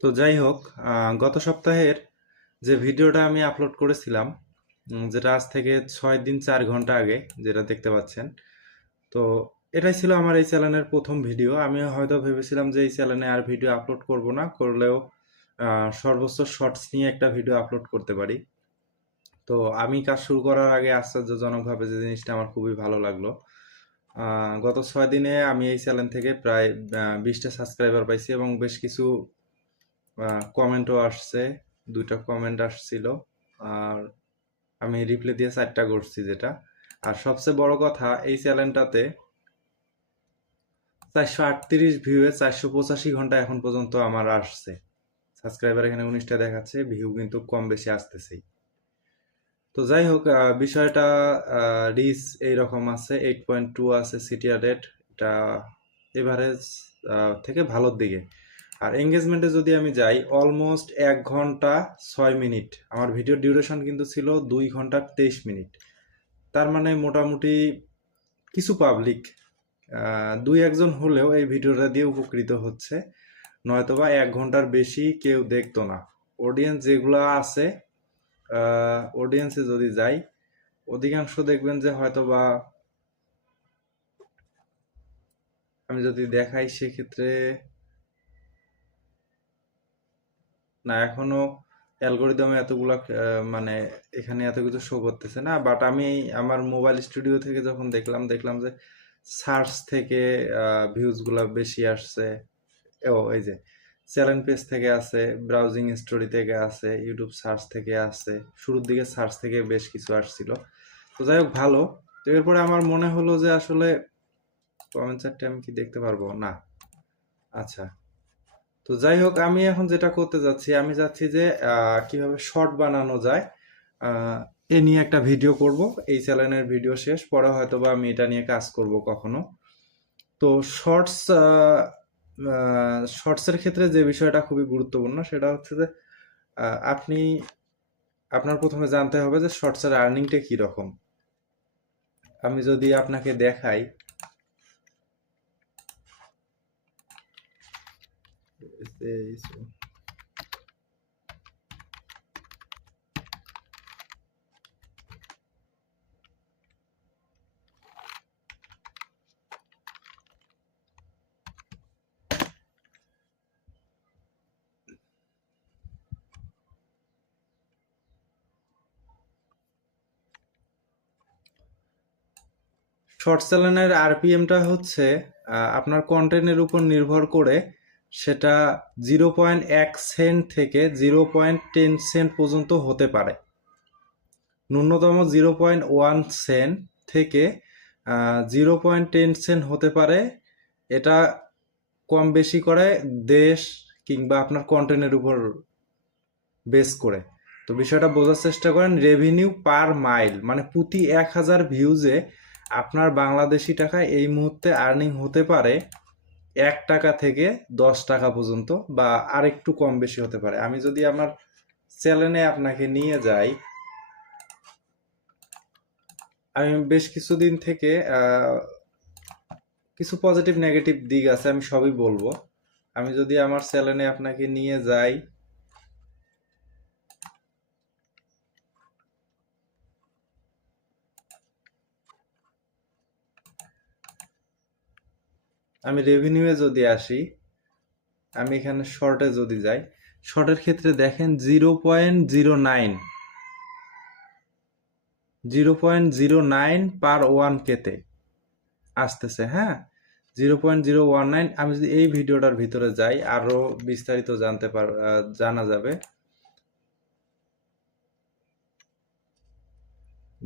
তো যাই হোক, গত সপ্তাহের যে ভিডিওটা আমি আপলোড করেছিলাম, যেটা আজ থেকে 6 দিন 4 ঘন্টা আগে, যেটা দেখতে পাচ্ছেন। তো এটাই ছিল আমার এই চ্যানেলের প্রথম ভিডিও। আমি হয়তো ভেবেছিলাম যে এই চ্যানেলে আর ভিডিও আপলোড করব না, করলেও সর্বোচ্চ শর্টস নিয়ে একটা ভিডিও আপলোড করতে পারি। তো আমি কাজ শুরু করার আগে আশ্চর্যজনকভাবে যে জিনিসটা আমার খুবই ভালো লাগলো, গত 6 দিনে আমি এই চ্যানেল থেকে প্রায় 20টা সাবস্ক্রাইবার পাইছি এবং বেশ কিছু কমেন্টও আসছে। 2টা কমেন্ট আসছিল, আর আমি রিপ্লাই দিয়ে 4টা করছি যেটা। আর সবচেয়ে বড় কথা, এই চ্যানেলটাতে 438 ভিউয়ে 485 ঘন্টা এখন পর্যন্ত আমার আসছে। সাবস্ক্রাইবার এখানে 19টা দেখাচ্ছে, ভিউ কিন্তু কম বেশি আসতেছেই। তো যাই হোক, বিষয়টা রিচ এইরকম আছে, 8.2 আছে সিটিআর রেট। এটা এভারেজ থেকে ভালোর দিকে। আর এঙ্গেজমেন্টে যদি আমি যাই, অলমোস্ট 1 ঘন্টা 6 মিনিট। আমার ভিডিও ডিউরেশন কিন্তু ছিল 2 ঘন্টা 23 মিনিট। তার মানে মোটামুটি কিছু পাবলিক, দুই একজন হলেও এই ভিডিওটা দিয়ে উপকৃত হচ্ছে, নয়তোবা 1 ঘন্টার বেশি কেউ দেখতো না। অডিয়েন্স যেগুলো আছে, অডিয়েন্সে যদি যাই, অধিকাংশ দেখবেন যে হয়তোবা, আমি যদি দেখাই সেক্ষেত্রে, না এখনো অ্যালগোরিদমে এতগুলা মানে এখানে এত কিছু শো করতেছে না। বাট আমি আমার মোবাইল স্টুডিও থেকে যখন দেখলাম যে সার্চ থেকে ভিউজগুলো বেশি আসছে। ও এই যে চ্যানেল পেজ থেকে আছে, ব্রাউজিং স্টোরি থেকে আছে, ইউটিউব সার্চ থেকে আছে। শুরুর দিকে সার্চ থেকে বেশ কিছু আসছিল। তো যাই হোক, ভালো। তো এরপরে আমার মনে হলো যে আসলে কমেন্ট চারটে আমি কি দেখতে পারবো না। আচ্ছা, তো যাই হোক, আমি এখন যেটা করতে যাচ্ছি, আমি যাচ্ছি যে কিভাবে শর্ট বানানো যায়, আহ, এ নিয়ে একটা ভিডিও করব। এই চ্যানেলের ভিডিও শেষ পরে হয়তো বা আমি এটা নিয়ে কাজ করব কখনো। তো শর্টস, শর্টসের ক্ষেত্রে যে বিষয়টা খুবই গুরুত্বপূর্ণ সেটা হচ্ছে যে আপনি আপনার প্রথমে জানতে হবে যে শর্টসের আর্নিংটা কি রকম। আমি যদি আপনাকে দেখাই, শর্ট চ্যানেলের আরপিএমটা হচ্ছে আপনার কন্টেন্টের উপর নির্ভর করে, সেটা 0.1 সেন্ট থেকে 0.10 সেন্ট পর্যন্ত হতে পারে। ন্যূনতম 0.1 সেন্ট থেকে 0.10 সেন্ট হতে পারে। এটা কম বেশি করে দেশ কিংবা আপনার কন্টেন্টের উপর বেস করে। তো বিষয়টা বোঝার চেষ্টা করেন, রেভিনিউ পার মাইল মানে প্রতি 1000 ভিউজে আপনার বাংলাদেশি টাকা এই মুহূর্তে আর্নিং হতে পারে 1 টাকা থেকে 10 টাকা পর্যন্ত, বা আরেকটু কম বেশি হতে পারে। আমি যদি আমার চ্যানেলে আপনাকে নিয়ে যাই, আমি বেশ কিছুদিন থেকে কিছু পজিটিভ নেগেটিভ দিক আছে, আমি সবই বলবো। আমি যদি আমার চ্যানেলে আপনাকে নিয়ে যাই, আমি রেভিনিউয়ে যদি আসি, আমি এখানে শর্টে যদি যাই, শর্টের ক্ষেত্রে দেখেন 0.09 পার 1K-তে আসতেছে। হ্যাঁ, 0.019। আমি যদি এই ভিডিওটার ভিতরে যাই, আরো বিস্তারিত জানা যাবে।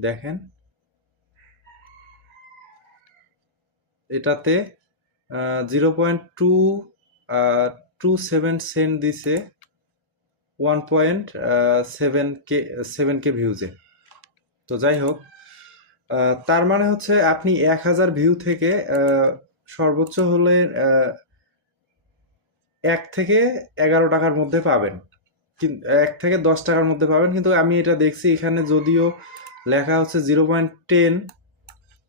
দেখেন, এটাতে 0.227 সেন্ট দিছে 1.7K ভিউজে। তো যাই হোক, তার মানে হচ্ছে আপনি 1000 ভিউ থেকে সর্বোচ্চ হলে 1 থেকে 11 টাকার মধ্যে পাবেন, 1 থেকে 10 টাকার মধ্যে পাবেন। কিন্তু আমি এটা দেখছি এখানে যদিও লেখা হচ্ছে 0.10,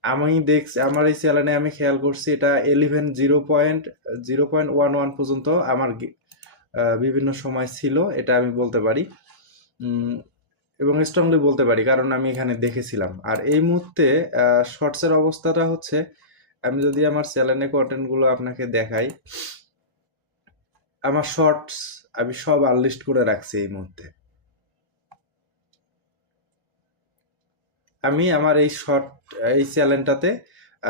আমি দেখছি আমার এই চ্যানেলে, আমি খেয়াল করছি এটা 11 0.0.11 পর্যন্ত আমার বিভিন্ন সময় ছিল, এটা আমি বলতে পারি এবং স্ট্রংলি বলতে পারি, কারণ আমি এখানে দেখেছিলাম। আর এই মুহূর্তে শর্টসের অবস্থাটা হচ্ছে, আমি যদি আমার চ্যানেলে কন্টেন্টগুলো আপনাকে দেখাই, আমার শর্টস আমি সব আনলিস্ট করে রাখছি এই মুহূর্তে। আমি আমার এই চ্যানেলটাতে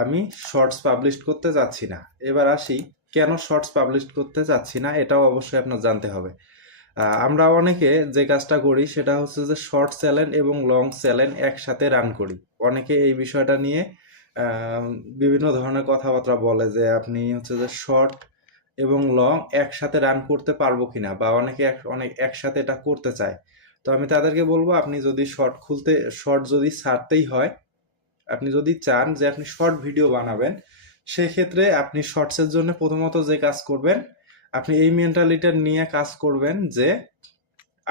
আমি শর্টস পাবলিশ করতে যাচ্ছি না। এবার আসি কেন শর্টস পাবলিশ করতে যাচ্ছি না, এটাও অবশ্যই আপনার জানতে হবে। আমরা অনেকে যে কাজটা করি সেটা হচ্ছে যে শর্ট চ্যানেল এবং লং চ্যানেল একসাথে রান করি। অনেকে এই বিষয়টা নিয়ে বিভিন্ন ধরনের কথাবার্তা বলে যে আপনি হচ্ছে যে শর্ট এবং লং একসাথে রান করতে পারবো কিনা, বা অনেকে অনেক একসাথে এটা করতে চায়। তো আমি তাদেরকে বলবো, আপনি যদি শর্ট যদি ছাড়তেই হয়, আপনি যদি চান যে আপনি শর্ট ভিডিও বানাবেন, সেক্ষেত্রে আপনি শর্টসের জন্য প্রথমত যে কাজ করবেন, আপনি এই মেন্টালিটি নিয়ে কাজ করবেন যে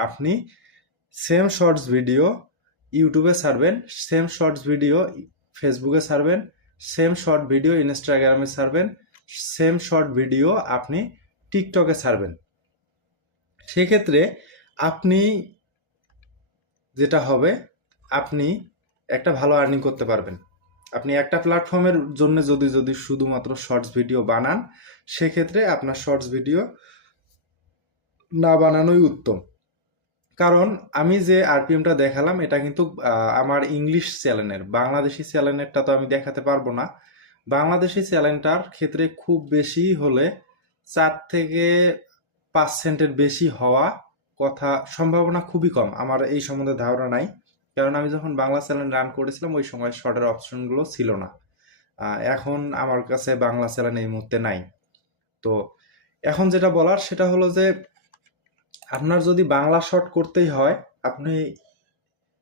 আপনি সেম শর্টস ভিডিও ইউটিউবে ছাড়বেন, সেম শর্টস ভিডিও ফেসবুকে ছাড়বেন, সেম শর্ট ভিডিও ইনস্টাগ্রামে ছাড়বেন, সেম শর্ট ভিডিও আপনি টিকটকে ছাড়বেন। সেক্ষেত্রে আপনি যেটা হবে, আপনি একটা ভালো আর্নিং করতে পারবেন। আপনি একটা প্ল্যাটফর্মের জন্য যদি শুধুমাত্র শর্টস ভিডিও বানান, সেক্ষেত্রে আপনার শর্টস ভিডিও না বানানোই উত্তম। কারণ আমি যে আরপিএমটা দেখালাম এটা কিন্তু আমার ইংলিশ চ্যানেলের, বাংলাদেশি চ্যানেলেরটা তো আমি দেখাতে পারবো না। বাংলাদেশি চ্যানেলটার ক্ষেত্রে খুব বেশি হলে 4 থেকে 5 সেন্টের বেশি হওয়া কথা, সম্ভাবনা খুবই কম। আমার এই সম্বন্ধে ধারণা নাই, কারণ আমি যখন বাংলা চ্যানেল রান করেছিলাম ওই সময় শর্টের অপশনগুলো ছিল না। এখন আমার কাছে বাংলা চ্যানেল এই মুহূর্তে নাই। তো এখন যেটা বলার সেটা হলো যে আপনার যদি বাংলা শর্ট করতেই হয়,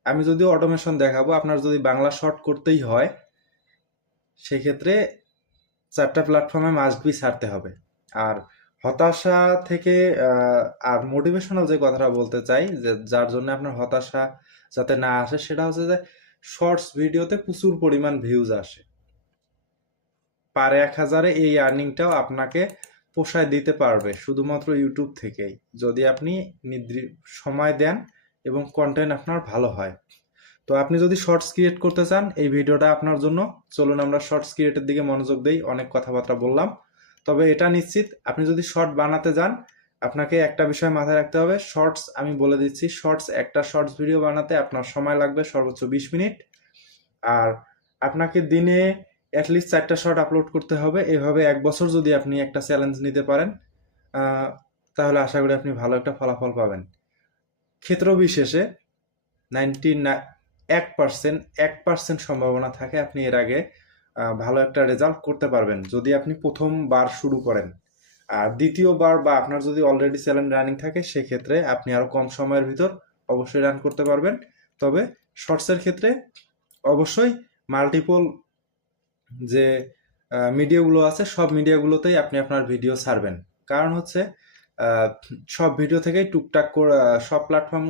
আমি যদিও অটোমেশন দেখাবো, আপনার যদি বাংলা শর্ট করতেই হয়, সেক্ষেত্রে 4টা প্ল্যাটফর্মে মাস্ট বি ছাড়তে হবে। আর হতাশা থেকে আর মোটিভেশনাল যে কথাটা বলতে চাই, যে যার জন্য আপনার হতাশা যাতে না আসে, সেটা হচ্ছে যে শর্টস ভিডিওতে প্রচুর পরিমাণ ভিউজ আসে, পার 1000-এ এই আর্নিংটাও আপনাকে পোষায় দিতে পারবে শুধুমাত্র ইউটিউব থেকেই, যদি আপনি সময় দেন এবং কন্টেন্ট আপনার ভালো হয়। তো আপনি যদি শর্টস ক্রিয়েট করতে চান, এই ভিডিওটা আপনার জন্য। চলুন আমরা শর্টস ক্রিয়েটের দিকে মনোযোগ দেই। অনেক কথাবার্তা বললাম, তবে এটা নিশ্চিত, আপনি যদি শর্ট বানাতে যান, আপনাকে একটা বিষয় মাথায় রাখতে হবে। শর্টস, আমি বলে দিচ্ছি, একটা শর্টস ভিডিও বানাতে আপনার সময় লাগবে সর্বোচ্চ 20 মিনিট। আর আপনাকে দিনে অ্যাটলিস্ট 4টা শর্ট আপলোড করতে হবে। এভাবে 1 বছর যদি আপনি একটা চ্যালেঞ্জ নিতে পারেন, তাহলে আশা করি আপনি ভালো একটা ফলাফল পাবেন। ক্ষেত্র বিশেষে 1% সম্ভাবনা থাকে আপনি এর আগে ভালো একটা রেজাল্ট করতে পারবেন, যদি আপনি প্রথমবার শুরু করেন। আর দ্বিতীয়বার বা আপনার যদি অলরেডি চ্যানেল রানিং থাকে, সেক্ষেত্রে আপনি আরো কম সময়ের ভিতর অবশ্যই রান করতে পারবেন। তবে শর্টসের ক্ষেত্রে অবশ্যই মাল্টিপল যে মিডিয়াগুলো আছে, সব মিডিয়াগুলোতেই আপনি আপনার ভিডিও ছাড়বেন। কারণ হচ্ছে সব ভিডিও থেকেই টুকটাক করে, সব প্ল্যাটফর্ম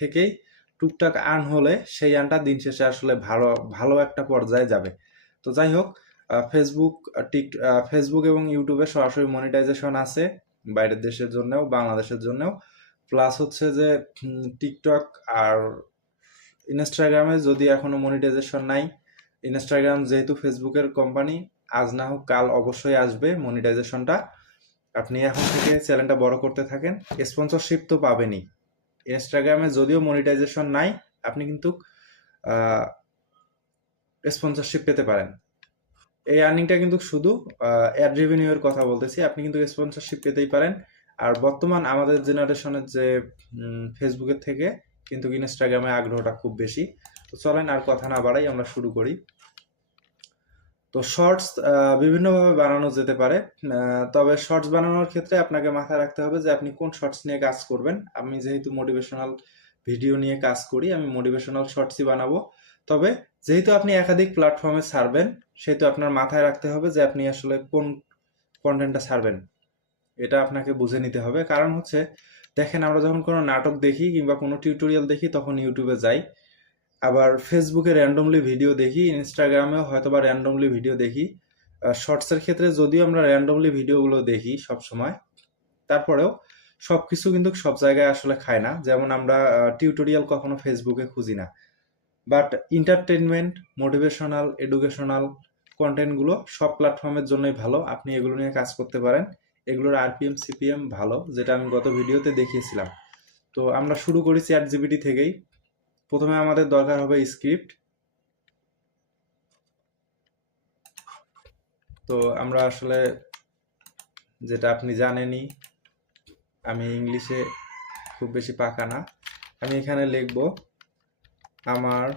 থেকেই টুকটাক আর্ন হলে সেই আর্নটা দিন শেষে আসলে ভালো একটা পর্যায়ে যাবে। তো যাই হোক, ফেসবুক এবং ইউটিউবে সরাসরি মনিটাইজেশন আছে, বাইরের দেশের জন্যও বাংলাদেশের জন্যও। প্লাস হচ্ছে যে টিকটক আর ইনস্টাগ্রামে যদি এখনো মনিটাইজেশন নাই, ইনস্টাগ্রাম যেহেতু ফেসবুকের কোম্পানি, আজ না হোক কাল অবশ্যই আসবে মনিটাইজেশনটা। আপনি এখন থেকে চ্যানেলটা বড় করতে থাকেন, স্পন্সরশিপ তো পাবেনই। ইনস্টাগ্রামে যদিও মনিটাইজেশন নাই, আপনি কিন্তু স্পন্সরশিপ পেতে পারেন। এই আর্নিংটা কিন্তু শুধু অ্যাড রেভিনিউর কথা বলতেছি, আপনি কিন্তু স্পন্সরশিপ পেতেই পারেন। আর বর্তমান আমাদের জেনারেশনের যে ফেসবুকের থেকে কিন্তু ইনস্টাগ্রামে আগ্রহটা খুব বেশি। তো চলেন আর কথা না বাড়াই, আমরা শুরু করি। তো শর্টস বিভিন্নভাবে বানানো যেতে পারে, তবে শর্টস বানানোর ক্ষেত্রে আপনাকে মাথায় রাখতে হবে যে আপনি কোন শর্টস নিয়ে কাজ করবেন। আমি যেহেতু মোটিভেশনাল ভিডিও নিয়ে কাজ করি, আমি মোটিভেশনাল শর্টসই বানাবো। তবে যেহেতু আপনি একাধিক প্ল্যাটফর্মে ছাড়বেন, সেহেতু আপনার মাথায় রাখতে হবে যে আপনি আসলে কোন কন্টেন্টটা ছাড়বেন, এটা আপনাকে বুঝে নিতে হবে। কারণ হচ্ছে দেখেন, আমরা যখন কোনো নাটক দেখি কিংবা কোনো টিউটোরিয়াল দেখি, তখন ইউটিউবে যাই, আবার ফেসবুকে র্যান্ডমলি ভিডিও দেখি, ইনস্টাগ্রামেও হয়তো বা র্যান্ডমলি ভিডিও দেখি। শর্টসের ক্ষেত্রে যদিও আমরা র্যান্ডমলি ভিডিওগুলো দেখি সব সময়, তারপরেও সবকিছু কিন্তু সব জায়গায় আসলে খায় না। যেমন আমরা টিউটোরিয়াল কখনো ফেসবুকে খুঁজি না, বাট এন্টারটেনমেন্ট, মোটিভেশনাল, এডুকেশনাল কন্টেন্টগুলো সব প্ল্যাটফর্মের জন্যই ভালো। আপনি এগুলো নিয়ে কাজ করতে পারেন। এগুলোর আরপিএম সিপিএম ভালো, যেটা আমি গত ভিডিওতে দেখিয়েছিলাম। তো আমরা শুরু করি চ্যাট জিপিটি থেকেই। প্রথমে আমাদের দরকার হবে স্ক্রিপ্ট। তো আমরা আসলে, যেটা আপনি জানেনই, আমি ইংলিশে খুব বেশি পাকা না। আমি এখানে লিখব আমার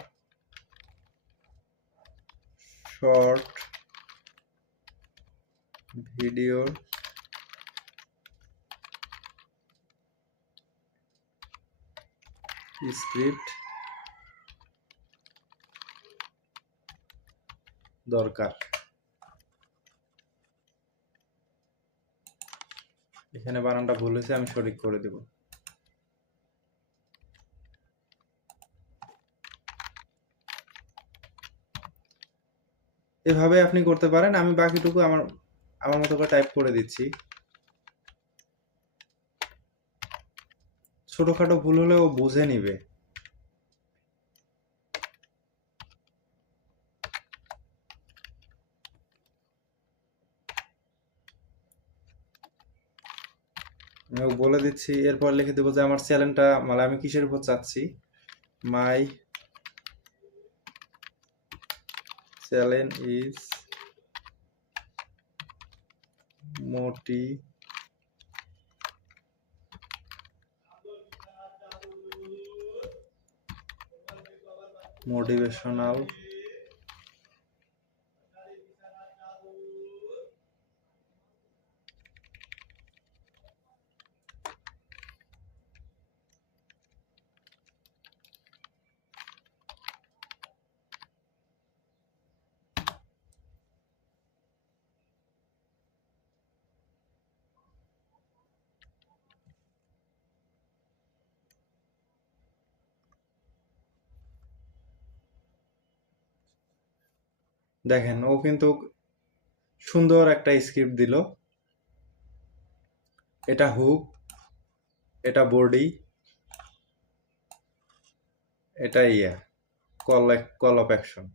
শর্ট ভিডিওর স্ক্রিপ্ট দরকার। এখানে বানানটা ভুল হয়েছে, আমি সঠিক করে দেব। এভাবে আপনি করতে পারেন। আমি বাকিটুকু আমার আমার মতো করে টাইপ করে দিচ্ছি। ছোটখাটো ভুল হলে ও বুঝে নিবে। আমি ওকে বলে দিচ্ছি। এরপর লিখে দেবো যে আমার চ্যানেলটা, মানে আমি কিসের উপর চাচ্ছি। মাই চ্যানেল ইজ মোটিভেশনাল দেখেন, ও কিন্তু সুন্দর একটা স্ক্রিপ্ট দিল। এটা হুক, এটা বডি, এটা কল অফ অ্যাকশন।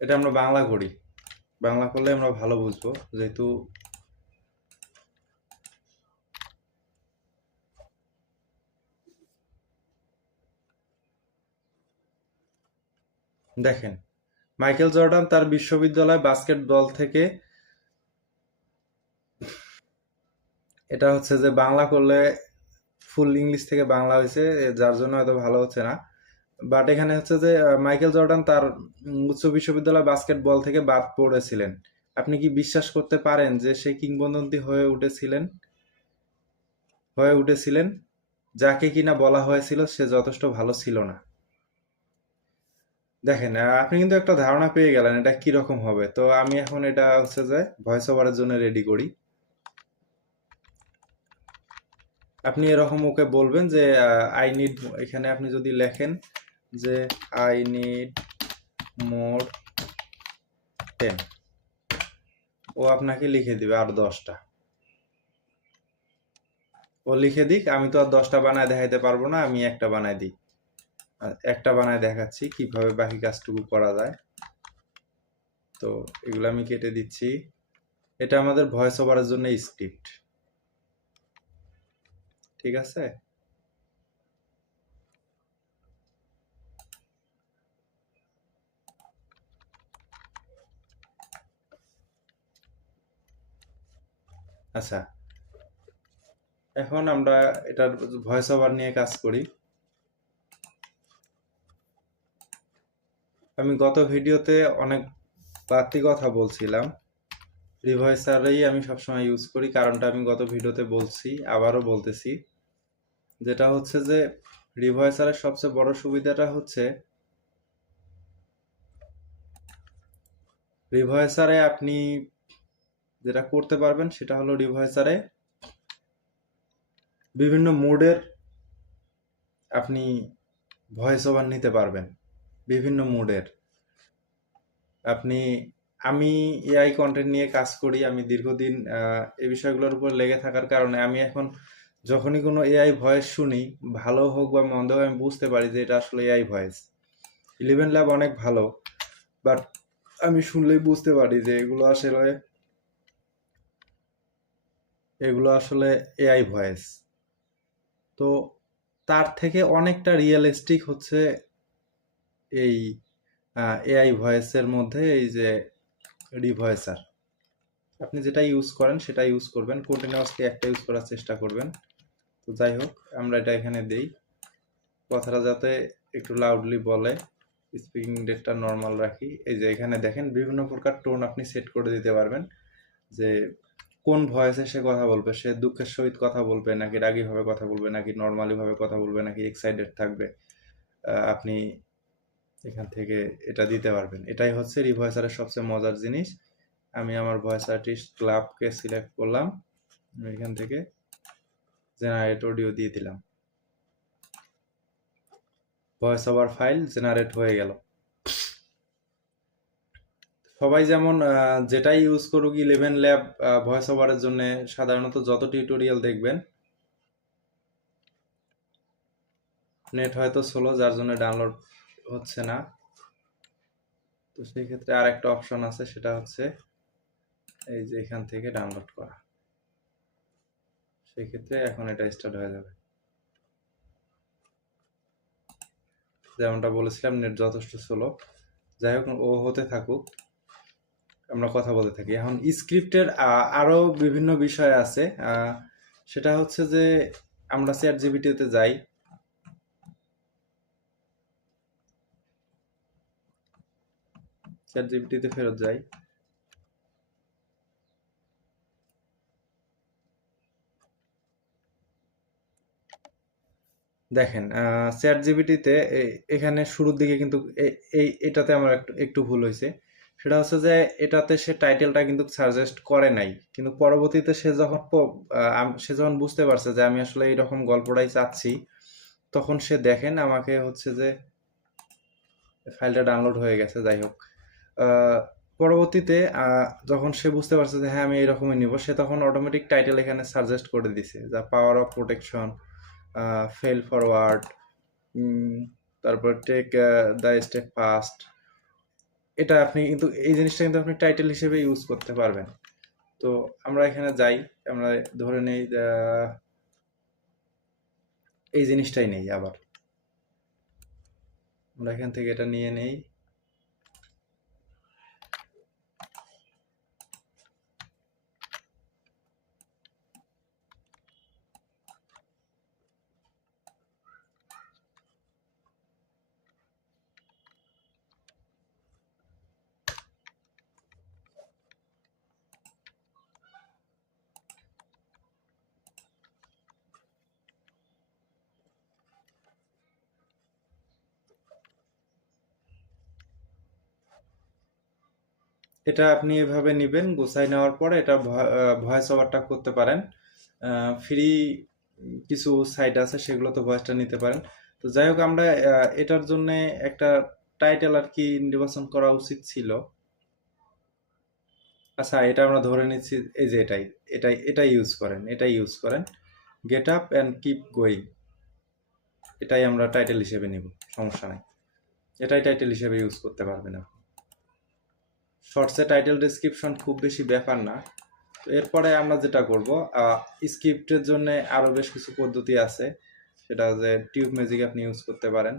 এটা আমরা বাংলা করি। বাংলা করলে আমরা ভালো বুঝবো, যেহেতু দেখেন, মাইকেল জর্ডান তার বিশ্ববিদ্যালয় বাস্কেটবল থেকে, এটা হচ্ছে যে বাংলা করলে ফুল ইংলিশ থেকে বাংলা হয়েছে, যার জন্য এত ভালো হচ্ছে না। বাট এখানে হচ্ছে যে মাইকেল জর্ডান তার উচ্চ বিশ্ববিদ্যালয় বাস্কেটবল থেকে বাদ পড়েছিলেন। আপনি কি বিশ্বাস করতে পারেন যে সে কিংবদন্তি হয়ে উঠেছিলেন, যাকে কিনা বলা হয়েছিল সে যথেষ্ট ভালো ছিল না। দেখেন, আপনি কিন্তু একটা ধারণা পেয়ে গেলেন এটা কি রকম হবে। তো আমি এখন এটা হচ্ছে যে ভয়েস ওভারের জন্য রেডি করি। আপনি এরকম ওকে বলবেন যে আই নিড, এখানে আপনি যদি লেখেন যে আই নিড মোর 10, ও আপনাকে লিখে দিবে আর 10টা। ও লিখে দিক, আমি তো আর 10টা বানায় দেখাইতে পারবো না, আমি একটা বানায় দিই। একটা বানায় দেখাচ্ছি কিভাবে বাকি কাজটুকু করা যায়। তো এগুলো আমি কেটে দিচ্ছি। এটা আমাদের ভয়েস ওভারের জন্য স্ক্রিপ্ট, ঠিক আছে। আচ্ছা, এখন আমরা এটার ভয়েস ওভার নিয়ে কাজ করি। আমি গত ভিডিওতে অনেক বাড়তি কথা বলছিলাম। রিভয়েসারই আমি সবসময় ইউজ করি, কারণটা আমি গত ভিডিওতে বলছি, আবারও বলতেছি। যেটা হচ্ছে যে রিভয়েসারের সবচেয়ে বড় সুবিধাটা হচ্ছে, রিভয়েসারে আপনি যেটা করতে পারবেন সেটা হলো রিভয়েসারে বিভিন্ন মোডের আপনি ভয়েস ওভার নিতে পারবেন। বিভিন্ন মোডের আপনি আমি এআই কন্টেন্ট নিয়ে কাজ করি। আমি দীর্ঘদিন এই বিষয়গুলোর উপর লেগে থাকার কারণে আমি এখন যখনই কোনো এআই ভয়েস শুনি, ভালো হোক বা মন্দ হোক, আমি বুঝতে পারি যে এটা আসলে এআই ভয়েস। 11 ল্যাব অনেক ভালো, বাট আমি শুনলেই বুঝতে পারি যে এগুলো আসলে এআই ভয়েস। তো তার থেকে অনেকটা রিয়েলিস্টিক হচ্ছে এই এআই ভয়েসের মধ্যে এই যে রিভয়েসার। আপনি যেটা ইউজ করেন সেটা ইউজ করবেন, কন্টিনিউয়াসলি একটা ইউজ করার চেষ্টা করবেন। তো যাই হোক, আমরা এটা এখানে দেই, কথাটা যাতে একটু লাউডলি বলে। স্পিকিং রেটটা নর্মাল রাখি। এই যে এখানে দেখেন বিভিন্ন প্রকার টোন আপনি সেট করে দিতে পারবেন, যে কোন ভয়েসে সে কথা বলবে, সে দুঃখের সহিত কথা বলবে নাকি রাগী ভাবে কথা বলবে নাকি নর্মালি ভাবে কথা বলবে নাকি এক্সাইটেড থাকবে। আপনি এখান থেকে এটা দিতে পারবেন। এটাই হচ্ছে রিভয়েসারের সবচেয়ে মজার জিনিস। আমি আমার ভয়েস আর্টিস্ট ক্লাবকে সিলেক্ট করলাম, এখান থেকে জেনারেট অডিও দিয়ে দিলাম, ভয়েস ওভার ফাইল জেনারেট হয়ে গেল। সবাই যেমন যেটাই ইউজ করুক 11 ল্যাব ভয়েস ওভারের জন্য, সাধারণত যত টিউটোরিয়াল দেখবেন, নেট হয়তো স্লো, যার জন্য ডাউনলোড হচ্ছে না। তো সেই ক্ষেত্রে আর একটা অপশন আছে, সেটা হচ্ছে এই যে এখান থেকে ডাউনলোড করা। সেই ক্ষেত্রে এখন এটা স্টার্ট হয়ে যাবে। যেমনটা বলেছিলাম, নেট যথেষ্ট স্লো। যাই হোক, ও হতে থাকুক, আমরা কথা বলতে থাকি। এখন স্ক্রিপ্টের আরো বিভিন্ন বিষয় আছে। সেটা হচ্ছে যে আমরা চ্যাট জিপিটিতে যাই, চ্যাট জিপিটিতে ফেরত যাই। দেখেন চ্যাট জিপিটিতে এখানে শুরুর দিকে কিন্তু এটাতে আমার একটু ভুল হয়েছে। সেটা হচ্ছে যে এটাতে সে টাইটেলটা কিন্তু সাজেস্ট করে নাই, কিন্তু পরবর্তীতে সে যখন বুঝতে পারছে যে আমি আসলে এইরকম গল্পটাই চাচ্ছি, তখন সে দেখেন আমাকে হচ্ছে যে ফাইলটা ডাউনলোড হয়ে গেছে। যাই হোক, আহ, পরবর্তীতে যখন সে বুঝতে পারছে যে হ্যাঁ আমি এরকমই নিব, সে তখন অটোমেটিক টাইটেল এখানে সাজেস্ট করে দিছে, যা power of protection, fail forward, তারপর টেক দ্য স্টেপ ফাস্ট। এটা আপনি কিন্তু এই জিনিসটা কিন্তু আপনি টাইটেল হিসেবে ইউজ করতে পারবেন। তো আমরা এখানে যাই, আমরা ধরে নেই এই জিনিসটাই নেই, আবার আমরা এখান থেকে এটা নিয়ে নেই। এটা আপনি এভাবে নেবেন, গোছাই নেওয়ার পরে এটা ভয়েস ওভারটা করতে পারেন। ফ্রি কিছু সাইট আছে, সেগুলোতে ভয়েসটা নিতে পারেন। তো যাই হোক, আমরা এটার জন্য একটা টাইটেল আর কি নির্বাচন করা উচিত ছিল। আচ্ছা, এটা আমরা ধরে নিচ্ছি, এই যে এটাই ইউজ করেন, get up and keep going. এটাই আমরা টাইটেল হিসেবে নিব, সমস্যা নাই। এটাই টাইটেল হিসেবে ইউজ করতে পারবেন আপনি। শর্টসে টাইটেল ডেসক্রিপশন খুব বেশি ব্যাপার না। তো এরপরে আমরা যেটা করব, স্ক্রিপ্টের জন্য আরো বেশ কিছু পদ্ধতি আছে। সেটা যে টিউব ম্যাজিক আপনি ইউজ করতে পারেন।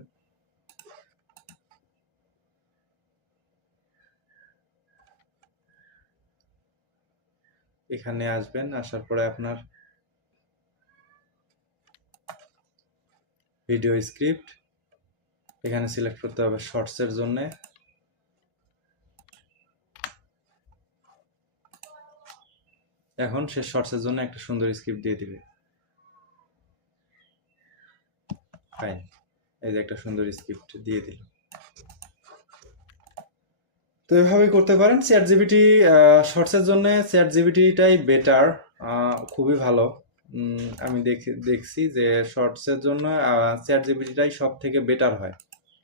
এখানে আসবেন, আসার পরে আপনার ভিডিও স্ক্রিপ্ট এখানে সিলেক্ট করতে হবে শর্টসের জন্য। এখন সে শর্টসের জন্য একটা সুন্দর স্ক্রিপ্ট দিয়ে দিবে। ফাইন, এই যে একটা সুন্দর স্ক্রিপ্ট দিয়ে দিল। তো এভাবেই করতে পারেন। চ্যাট জিপিটি শর্টসের জন্য চ্যাট জিপিটিটাই বেটার, খুবই ভালো। আমি দেখছি যে শর্টসের জন্য চ্যাট জিপিটিটাই সব থেকে বেটার হয়।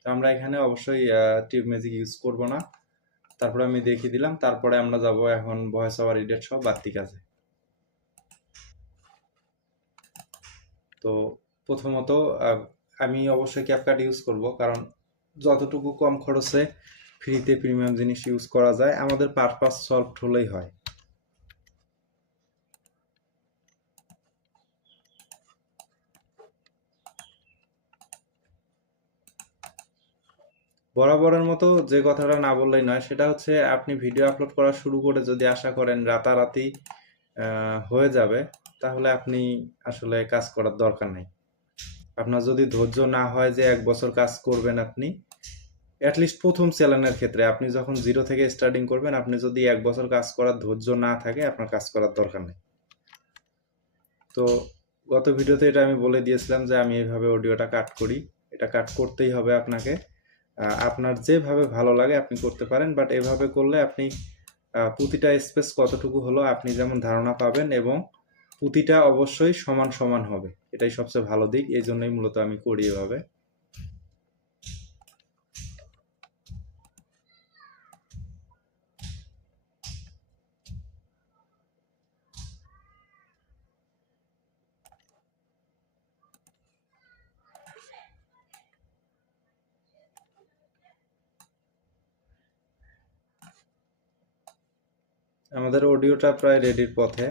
তো আমরা এখানে অবশ্যই টিউব ম্যাজিক ইউজ করব না। তারপরে আমি দেখিয়ে দিলাম, তারপরে আমরা যাব এখন ভয়েস ওভার এডিট সহ বাড়তি কাজে। তো প্রথমত আমি অবশ্যই ক্যাপকাট ইউজ করব, কারণ যতটুকু কম খরচে ফ্রিতে প্রিমিয়াম জিনিস ইউজ করা যায় আমাদের পারপাস সলভড হলেই হয়। বরাবরের মতো যে কথাটা না বললেই নয়, সেটা হচ্ছে আপনি ভিডিও আপলোড করা শুরু করে যদি আশা করেন রাতারাতি হয়ে যাবে, তাহলে আপনি আসলে কাজ করার দরকার নেই। আপনার যদি ধৈর্য না হয় যে 1 বছর কাজ করবেন, আপনি অ্যাটলিস্ট প্রথম চ্যানেলের ক্ষেত্রে আপনি যখন জিরো থেকে স্টার্টিং করবেন, আপনি যদি 1 বছর কাজ করার ধৈর্য না থাকে, আপনার কাজ করার দরকার নেই। তো গত ভিডিওতে এটা আমি বলে দিয়েছিলাম যে আমি এইভাবে অডিওটা কাট করি। এটা কাট করতেই হবে আপনাকে। আপনার যেভাবে ভালো লাগে আপনি করতে পারেন, বাট এভাবে করলে আপনি প্রতিটা স্পেস কতটুকু হলো আপনি যেমন ধারণা পাবেন, এবং প্রতিটা অবশ্যই সমান সমান হবে। এটাই সবচেয়ে ভালো দিক, এই জন্যই মূলত আমি করি এভাবে। আমাদের অডিওটা প্রায় রেডির পথে।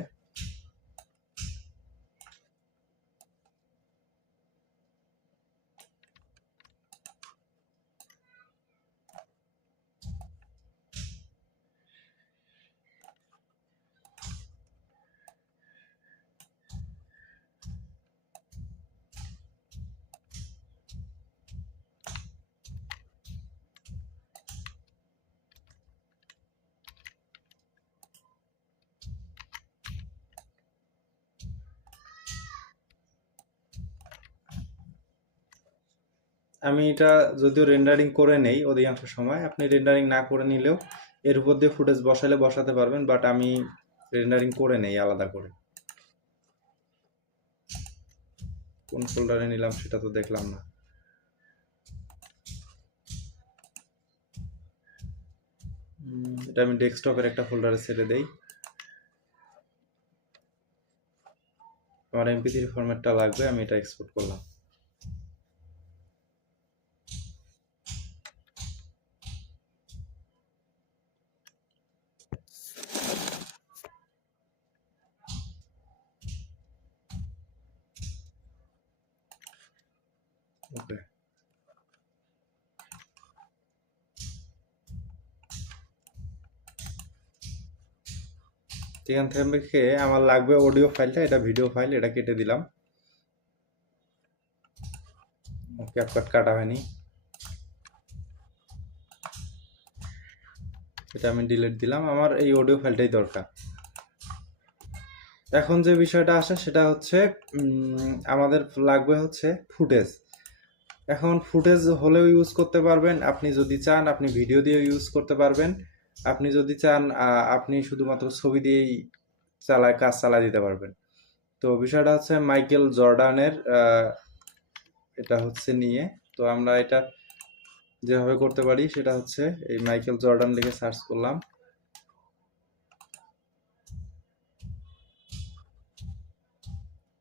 আমি এটা যদিও রেন্ডারিং করে নেই অধিকাংশ সময়, আপনি রেন্ডারিং না করে নিলেও এর উপর দিয়ে ফুটেজ বসালে বসাতে পারবেন, বাট আমি রেন্ডারিং করে নেই আলাদা করে। কোন ফোল্ডারে নিলাম সেটা তো দেখলাম না। এটা আমি ডেস্কটপের একটা ফোল্ডারে ছেড়ে দেই। আমার MP3 ফরম্যাটটা লাগবে, আমি এটা এক্সপোর্ট করলাম। ওকে, এখান থেকে আমার লাগবে অডিও ফাইলটা, এটা ভিডিও ফাইল, এটা কেটে দিলাম। ক্যাপকাট কাটা হয়নি, এটা আমি ডিলিট দিলাম। আমার এই অডিও ফাইলটাই দরকার। এখন যে বিষয়টা আসে সেটা হচ্ছে আমাদের লাগবে হচ্ছে ফুটেজ। এখন ফুটেজ হলেও ইউজ করতে পারবেন, আপনি যদি চান আপনি ভিডিও দিয়ে ইউজ করতে পারবেন, আপনি যদি চান আপনি শুধুমাত্র ছবি দিয়েই কাজ চালা দিতে পারবেন। তো বিষয়টা হচ্ছে মাইকেল জর্ডানের এটা হচ্ছে নিয়ে, তো আমরা এটা যেভাবে করতে পারি সেটা হচ্ছে এই মাইকেল জর্ডান লিখে সার্চ করলাম।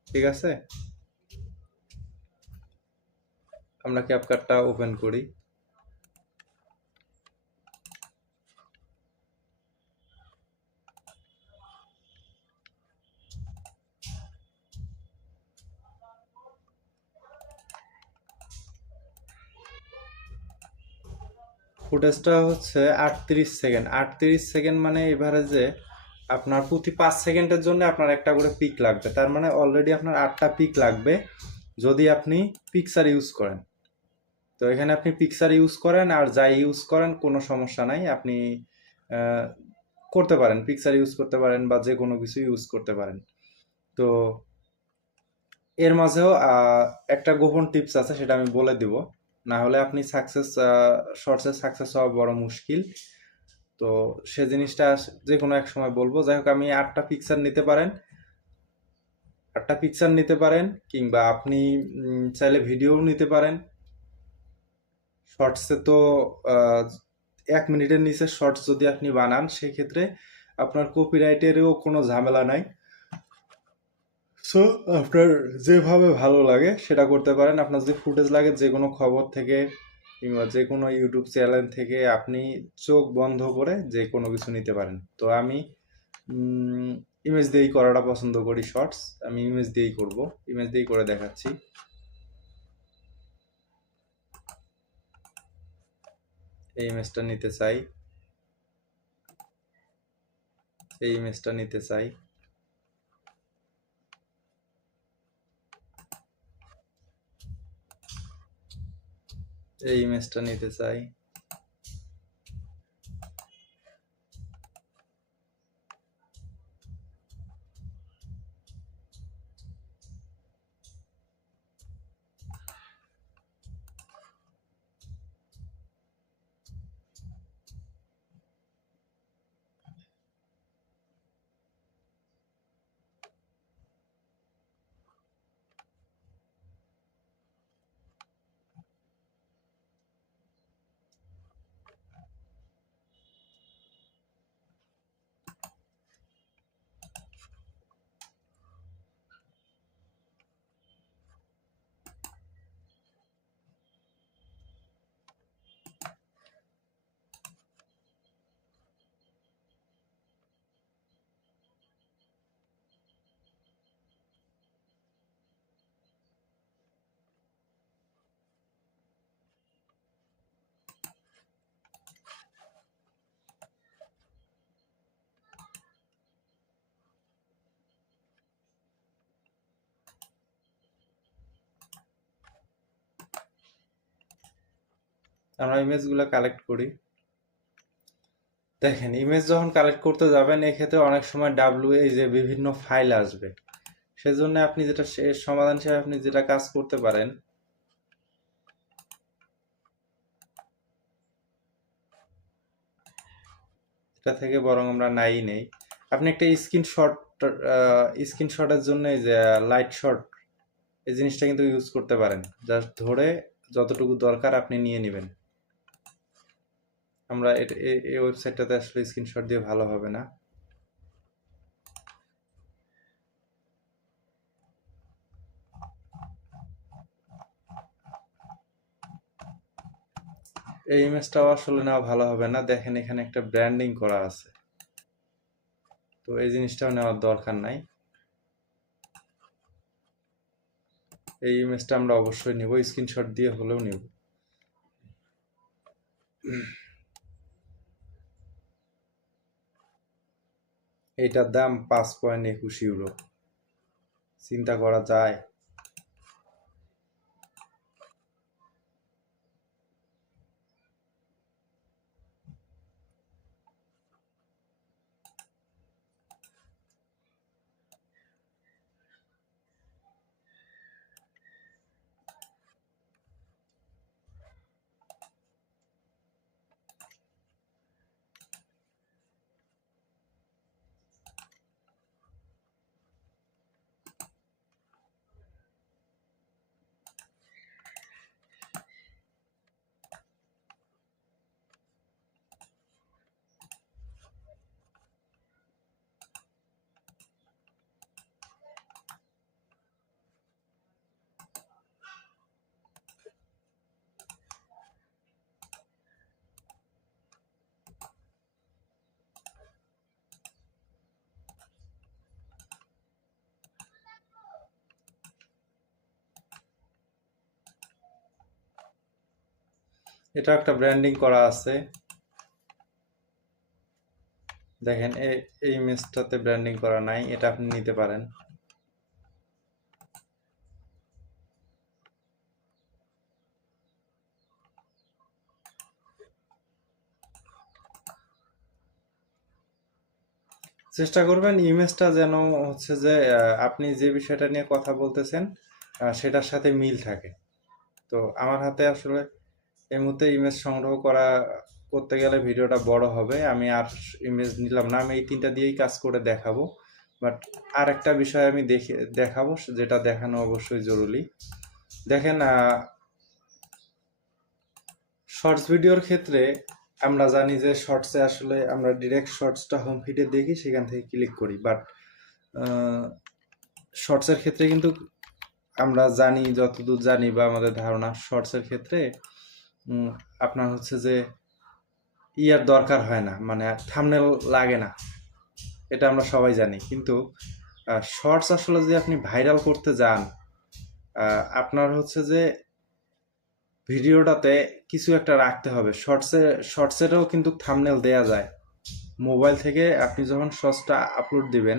ঠিক আছে, আমরা ক্যাপকাটটা ওপেন করি। ফুটেজটা হচ্ছে 38 সেকেন্ড। 38 সেকেন্ড মানে এভারেজে আপনার প্রতি 5 সেকেন্ডের জন্য আপনার একটা করে পিক লাগবে, তার মানে অলরেডি আপনার 8টা পিক লাগবে যদি আপনি পিকচার ইউজ করেন। তো এখানে আপনি পিকচার ইউজ করেন আর যাই ইউজ করেন কোনো সমস্যা নাই, আপনি করতে পারেন, পিকচার ইউজ করতে পারেন বা যে কোনো কিছু ইউজ করতে পারেন। তো এর মাঝেও একটা গোপন টিপস আছে, সেটা আমি বলে দিব, না হলে আপনি শর্টসে সাকসেস হওয়া বড় মুশকিল। তো সে জিনিসটা যে কোনো এক সময় বলবো। যাই হোক, আমি 8টা পিকচার নিতে পারেন কিংবা আপনি চাইলে ভিডিও নিতে পারেন। শর্টসে তো 1 মিনিটের নিচে শর্টস যদি আপনি বানান সেক্ষেত্রে আপনার কপিরাইটেরও কোনো ঝামেলা নাই। সো আপনার যেভাবে ভালো লাগে সেটা করতে পারেন। আপনার যদি ফুটেজ লাগে যে কোনো খবর থেকে কিংবা যে কোনো ইউটিউব চ্যানেল থেকে আপনি চোখ বন্ধ করে যে কোনো কিছু নিতে পারেন। তো আমি ইমেজ দিয়েই করাটা পছন্দ করি শর্টস। আমি ইমেজ দিয়েই করব, ইমেজ দিয়েই করে দেখাচ্ছি। এই ইমেজটা নিতে চাই, এই ইমেজটা নিতে চাই। এই ইমেজটা নিতে চাই। আমরা ইমেজগুলো কালেক্ট করি। দেখেন ইমেজ যখন কালেক্ট করতে যাবেন এক্ষেত্রে অনেক সময় এই যে বিভিন্ন ফাইল আসবে। সেজন্য আপনি যেটা সমাধান হিসেবে আপনি যেটা কাজ করতে পারেন, এটা থেকে বরং আমরা নাই নেই। আপনি একটা স্ক্রিনশটের জন্য এই যে লাইট শট এই জিনিসটা কিন্তু ইউজ করতে পারেন। জাস্ট ধরে যতটুকু দরকার আপনি নিয়ে নেবেন। আমরা এই ওয়েবসাইটটাতে আসলে স্ক্রিনশট দিয়ে ভালো হবে না। এই ইমেজটাও আসলে নেওয়া ভালো হবে না। দেখেন এখানে একটা ব্র্যান্ডিং করা আছে, তো এই জিনিসটাও নেওয়ার দরকার নাই। এই ইমেজটা আমরা অবশ্যই নেব, স্ক্রিনশট দিয়ে হলেও নেব। এইটার দাম 5.21 ইউরো। চিন্তা করা যায়? এটা একটা ব্র্যান্ডিং করা আছে। দেখেন এই ইমেজটাতে ব্র্যান্ডিং করা নাই, এটা আপনি নিতে পারেন। চেষ্টা করবেন ইমেজটা যেন হচ্ছে যে আপনি যে বিষয়টা নিয়ে কথা বলতেছেন সেটার সাথে মিল থাকে। তো আমার হাতে আসলে এই মুহূর্তে ইমেজ সংগ্রহ করতে গেলে ভিডিওটা বড় হবে, আমি আর ইমেজ নিলাম না। আমি এই 3টা দিয়েই কাজ করে দেখাবো। বাট আর একটা বিষয় আমি দেখাবো, যেটা দেখানো অবশ্যই জরুরি। দেখেন শর্টস ভিডিওর ক্ষেত্রে আমরা জানি যে শর্টসে আসলে আমরা ডিরেক্ট শর্টসটা হোম ফিডে দেখি, সেখান থেকে ক্লিক করি, বাট শর্টসের ক্ষেত্রে কিন্তু আমরা জানি, যতদূর জানি বা আমাদের ধারণা, শর্টসের ক্ষেত্রে আপনার হচ্ছে যে ইয়ার দরকার হয় না, মানে থাম্বনেল লাগে না, এটা আমরা সবাই জানি। কিন্তু শর্টস আসলে যদি আপনি ভাইরাল করতে যান, আপনার হচ্ছে যে ভিডিওটাতে কিছু একটা রাখতে হবে। শর্টসেরও কিন্তু থাম্বনেল দেয়া যায়। মোবাইল থেকে আপনি যখন শর্টসটা আপলোড দিবেন,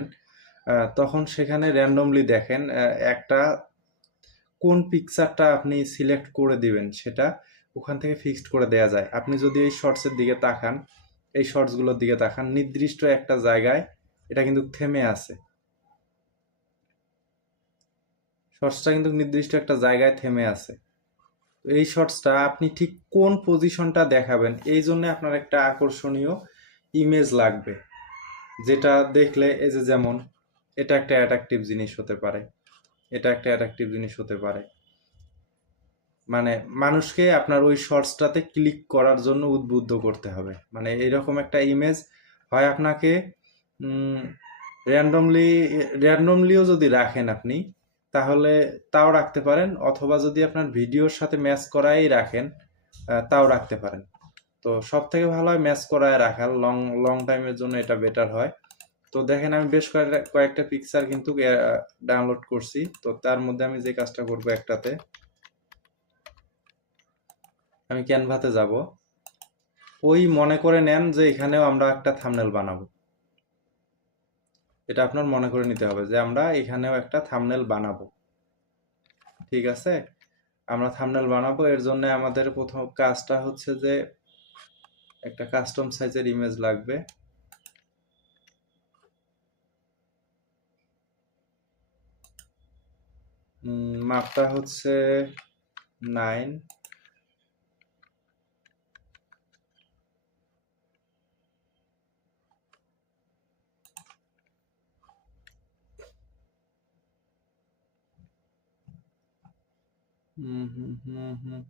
তখন সেখানে র্যান্ডমলি দেখেন একটা কোন পিকচারটা আপনি সিলেক্ট করে দিবেন, সেটা ওখান থেকে ফিক্সড করে দেয়া যায়। আপনি যদি এই শর্টসের দিকে তাকান, এই শর্টসগুলোর দিকে তাকান, নির্দিষ্ট একটা জায়গায় এটা কিন্তু থেমে আছে। শর্টসটা কিন্তু নির্দিষ্ট একটা জায়গায় থেমে আছে। তো এই শর্টসটা আপনি ঠিক কোন পজিশনটা দেখাবেন, এই জন্য আপনার একটা আকর্ষণীয় ইমেজ লাগবে, যেটা দেখলে এই যে যেমন এটা একটা অ্যাট্রাকটিভ জিনিস হতে পারে, এটা একটা অ্যাট্রাকটিভ জিনিস হতে পারে, মানে মানুষকে আপনার ওই শর্টসটাতে ক্লিক করার জন্য উদ্বুদ্ধ করতে হবে। মানে এরকম একটা ইমেজ হয় আপনাকে র্যান্ডমলি র্যান্ডমলিও যদি রাখেন আপনি, তাহলে তাও রাখতে পারেন, অথবা যদি আপনার ভিডিওর সাথে ম্যাচ করাই রাখেন, তাও রাখতে পারেন। তো সব থেকে ভালো হয় ম্যাচ করায় রাখার, লং লং টাইমের জন্য এটা বেটার হয়। তো দেখেন আমি বেশ কয়েকটা পিকচার কিন্তু ডাউনলোড করছি। তো তার মধ্যে আমি যে কাজটা করব, একটাতে আমি ক্যানভাতে যাব, ওই মনে করে নেন যে এখানেও আমরা একটা থাম্বনেল বানাবো। এটা আপনার মনে করে নিতে হবে যে আমরা এখানেও একটা থাম্বনেল বানাবো। ঠিক আছে, আমরা থাম্বনেল বানাবো। এর জন্য আমাদের প্রথম কাজটা হচ্ছে যে একটা কাস্টম সাইজের ইমেজ লাগবে। মাপটা হচ্ছে 9। হুম হুম হুম হুম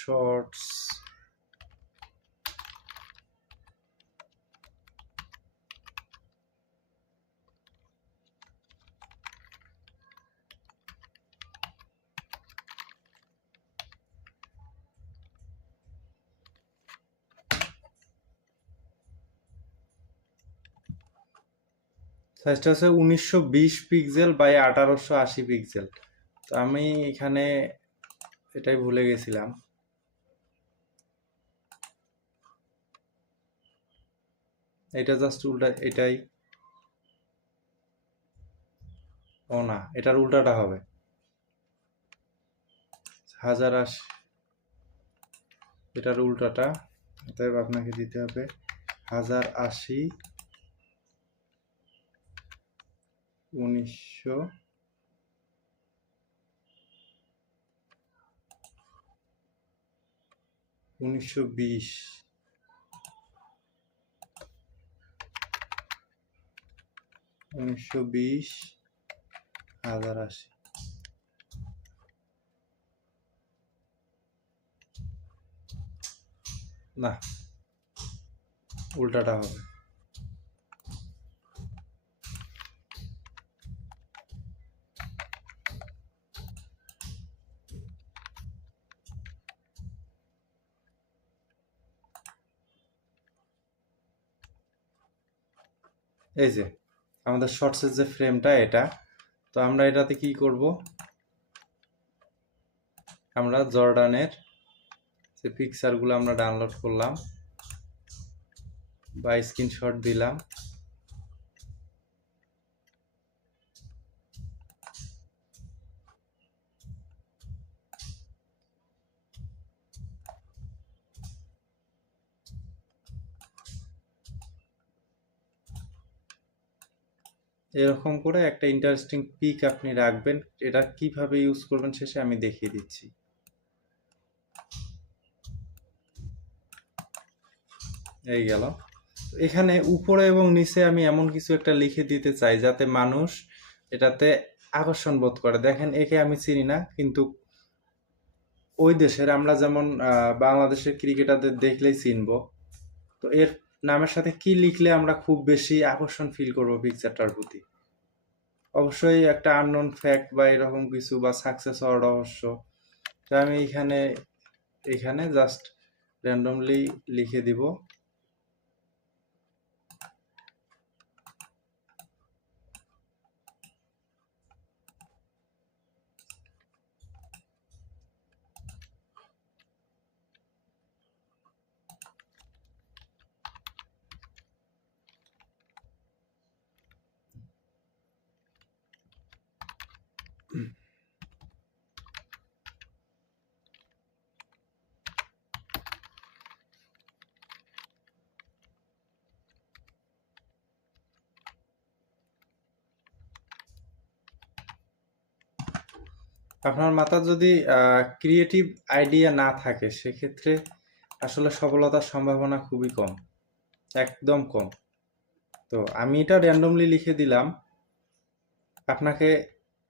শর্টস, সাইজটা হচ্ছে 1920 পিক্সেল বাই 1880 পিক্সেল। তো আমি এখানে এটাই ভুলে গেছিলাম, এটা জাস্ট উল্টা, এটাই, ও না, এটার উল্টাটা হবে 1080, এটার উল্টাটা, অতএব আপনাকে দিতে হবে 1080 1900 1920 1920 1080। না, উল্টাটা হবে। এই যে আমাদের শর্টসের যে ফ্রেমটা এটা, তো আমরা এটাতে কি করব, আমরা জর্ডানের যে পিকচারগুলো আমরা ডাউনলোড করলাম বা স্ক্রিনশট দিলাম, এরকম করে একটা ইন্টারেস্টিং পিক আপনি রাখবেন। এটা কিভাবে ইউজ করবেন শেষে আমি দেখিয়ে দিচ্ছি। এই গেল। এখানে উপরে এবং নিচে আমি এমন কিছু একটা লিখে দিতে চাই যাতে মানুষ এটাতে আকর্ষণ বোধ করে। দেখেন, একে আমি চিনি না, কিন্তু ওই দেশের আমরা যেমন বাংলাদেশের ক্রিকেটারদের দেখলেই চিনবো। তো এর নামের সাথে কি লিখলে আমরা খুব বেশি আকর্ষণ ফিল করবো পিকচারটার প্রতি? অবশ্যই একটা আননোন ফ্যাক্ট বা এরকম কিছু, বা সাকসেস হওয়ার রহস্য। তো আমি এখানে এখানে জাস্ট র্যান্ডমলি লিখে দিব। আপনার মাথায় যদি ক্রিয়েটিভ আইডিয়া না থাকে, সেক্ষেত্রে আসলে সফলতার সম্ভাবনা খুবই কম, একদম কম। তো আমি এটা র্যান্ডমলি লিখে দিলাম। আপনাকে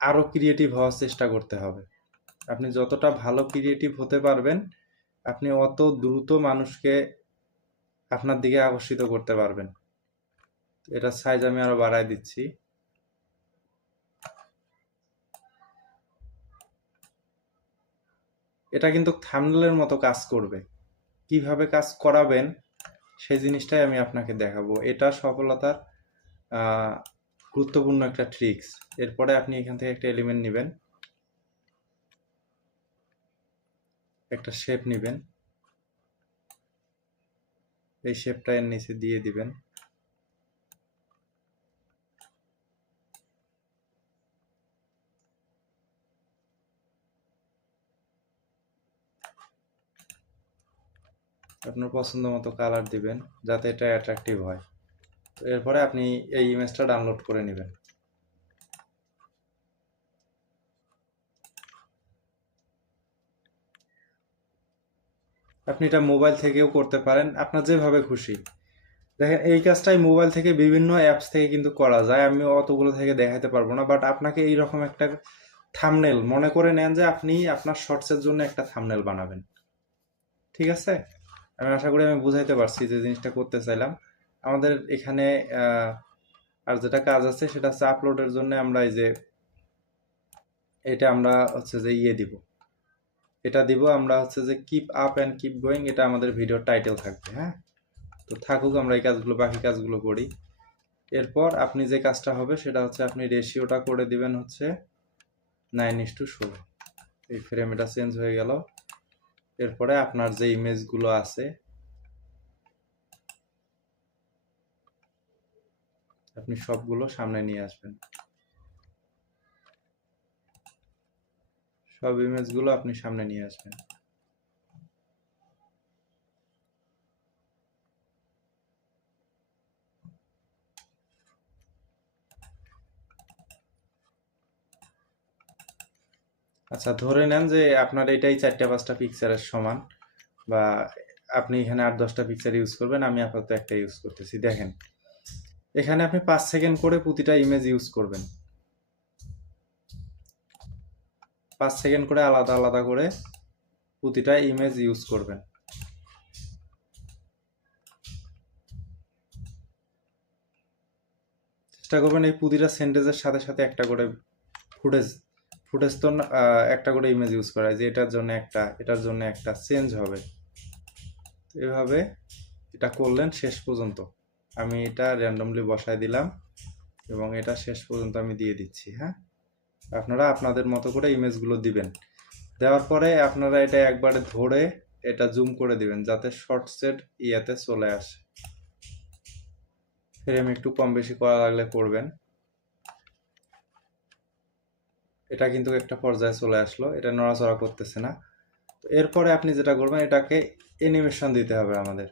আরো ক্রিয়েটিভ হওয়ার চেষ্টা করতে হবে। আপনি যতটা ভালো ক্রিয়েটিভ হতে পারবেন, আপনি অত দ্রুত মানুষকে আপনার দিকে আকর্ষিত করতে পারবেন। এটা সাইজ আমি আরো বাড়ায় দিচ্ছি। এটা কিন্তু থাম্বনেলের মতো কাজ করবে। কিভাবে কাজ করাবেন সেই জিনিসটাই আমি আপনাকে দেখাবো। এটা সফলতার আহ, গুরুত্বপূর্ণ একটা ট্রিক্স। এরপরে আপনি এখান থেকে একটা এলিমেন্ট নেবেন, একটা শেপ নেবেন, এই শেপটা এর নিচে দিয়ে দিবেন। আপনার পছন্দ মতো কালার দিবেন যাতে এটা অ্যাট্রাকটিভ হয়। তো এরপরে আপনি এই ইমেজটা ডাউনলোড করে নেবেন। আপনি এটা মোবাইল থেকেও করতে পারেন, আপনার যেভাবে খুশি। দেখেন, এই কাজটাই মোবাইল থেকে বিভিন্ন অ্যাপস থেকে কিন্তু করা যায়। আমি অতগুলো থেকে দেখাতে পারবো না, বাট আপনাকে এইরকম একটা থাম্বনেল মনে করে নেন যে আপনি আপনার শর্টসের জন্য একটা থাম্বনেল বানাবেন। ঠিক আছে? আমি আশা করি আমি বুঝাইতে পারছি যে জিনিসটা করতে চাইলাম। আমাদের এখানে আর যেটা কাজ আছে সেটা হচ্ছে আপলোডের জন্য আমরা এই যে এটা আমরা হচ্ছে যে দিব, এটা দিব আমরা হচ্ছে যে keep up and keep going. এটা আমাদের ভিডিওর টাইটেল থাকবে। হ্যাঁ, তো থাকুক, আমরা এই কাজগুলো, বাকি কাজগুলো করি। এরপর আপনি যে কাজটা হবে সেটা হচ্ছে আপনি রেশিওটা করে দিবেন হচ্ছে 9:16। এই ফ্রেম এটা চেঞ্জ হয়ে গেল। এরপরে আপনার যে ইমেজগুলো আছে আপনি সবগুলো সামনে নিয়ে আসবেন। সব ইমেজগুলো আপনি সামনে নিয়ে আসবেন। আচ্ছা, ধরে নেন যে আপনার এটাই 4-5টা পিকচারের সমান, বা আপনি এখানে 8-10টা পিকচার ইউজ করবেন। আমি আপাতত একটা ইউজ করতেছি। দেখেন, এখানে আপনি 5 সেকেন্ড করে প্রতিটা ইমেজ ইউজ করবেন। 5 সেকেন্ড করে আলাদা আলাদা করে প্রতিটা ইমেজ ইউজ করবেন। চেষ্টা করবেন এই প্রতিটা সেন্টেন্সের সাথে সাথে একটা করে ফুটেজ ফুটেজ তো একটা করে ইমেজ ইউজ করা, যে এটার জন্য একটা, এটার জন্য একটা চেঞ্জ হবে। এভাবে এটা করলেন শেষ পর্যন্ত। আমি এটা র্যান্ডমলি বসায় দিলাম এবং এটা শেষ পর্যন্ত আমি দিয়ে দিচ্ছি। হ্যাঁ, আপনারা আপনাদের মতো করে ইমেজগুলো দিবেন। দেওয়ার পরে আপনারা এটা একবারে ধরে এটা জুম করে দিবেন যাতে শর্টসের ইয়াতে চলে আসে। ফ্রেম একটু কম বেশি করা লাগলে করবেন। এটা কিন্তু একটা পর্যায়ে চলে আসলো, এটা নড়াচড়া করতেছে না। তো এরপরে আপনি যেটা করবেন, এটাকে অ্যানিমেশন দিতে হবে আমাদের।